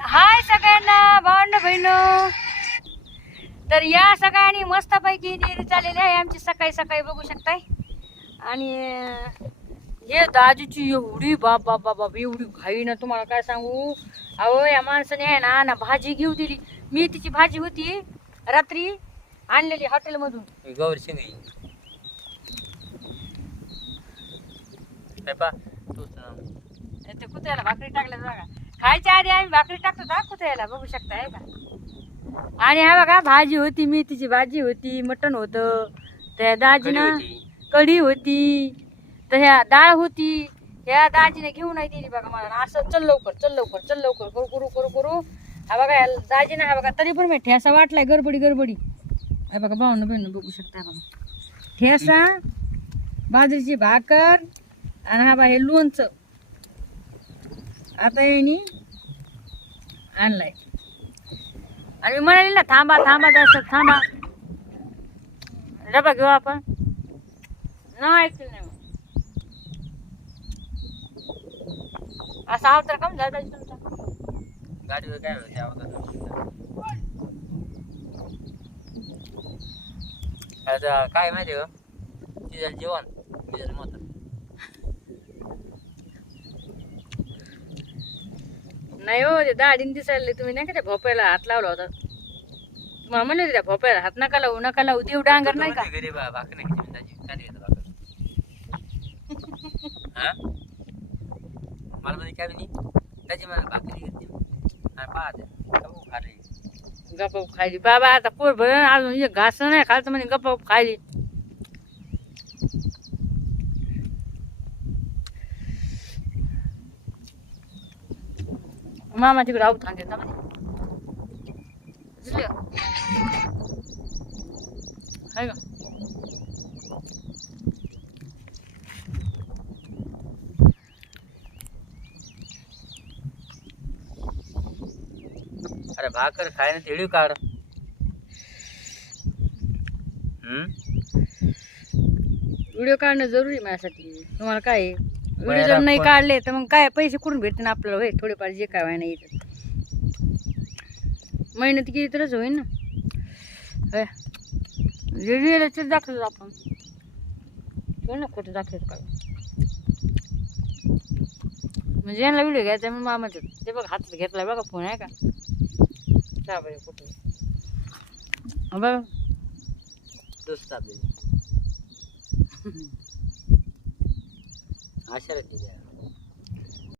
हाय सगळ्यांना भावंड बहिणो. तर या सगळ्यांनी मस्तपैकी तयारी चाललेली आहे आमची सकाळी सकाळी बघू शकताय. आणि हे दाजूची एवढी बाप बाप बाप बाप एवढी घाई ना तुम्हाला काय सांगू. अहो या माणसाने आहे ना ना भाजी घेऊ दिली. मी तिची भाजी होती रात्री आणलेली हॉटेलमधून. गौरी शिंगी ते कुत्र्याला भाकरी टाकल्या बघा. खायच्या आधी आम्ही भाकरी टाकतो का कुत्र्याला बघू शकताय का. आणि हा बघा भाजी होती मेथीची भाजी होती मटण होतं त्या दाजीनं कढी होती तर ह्या डाळ होती. ह्या दाजीने घेऊन नाही दिली बघा मला. असं चल लवकर चल लवकर चल लवकर करू करू करू करू. हा बघा ह्या दाजीनं हा बघा तरी पण मी ठेसा वाटलाय गडबडी गडबडी. हा बघा भावनं बहिण बघू शकता बघा. ठेसा बाजरीची भाकर आणि हा बघा हे लोणचं आता यांनी आणलाय. आणि मी म्हणाली ना थांबा थांबा जास्त थांबा डबा घेऊ आपण. नाही ऐकलं नाही असा अवतार कम झाला तुमचा. गाडीवर काय आता काय माहिती का तिचं जेवण तिचं मत नाही हो ते दाढीन दिसायला तुम्ही नाही का त्या भोपळ्याला हात लावला होता. तुम्हाला म्हणले त्या भोपळ्याला हात नका लावू देव डांगर नाही का. घरी भाकर नाही खाली येतं भाकर हा मला म्हणजे काय नाही त्याची मला भाकरी घेतली आणि पाहते खाली गप्पा खायली बाबा आता पोट भरून अजून एक घास नाही खालचं म्हणे गप्पा खायली. मामा तिकडे आऊत आणते ना हाय का. अरे भाकर खाय ना तेडी काढ. व्हिडिओ काढणं जरुरी आहे माझ्यासाठी. तुम्हाला काय व्हिडिओ जर नाही काढले तर मग काय पैसे कुठून भेटते ना आपल्याला. होय थोडेफार जे काय नाही येत मेहनत केली तरच होईल ना. होय रिअलच दाखवतो आपण थोडं ना खोटं दाखवतो काय. म्हणजे यांना व्हिडिओ घ्यायचा मग मामाचे ते बघ हातात घेतला बघा फोन आहे का. चहा बघा कुठं बघा दोस्त आपले आशा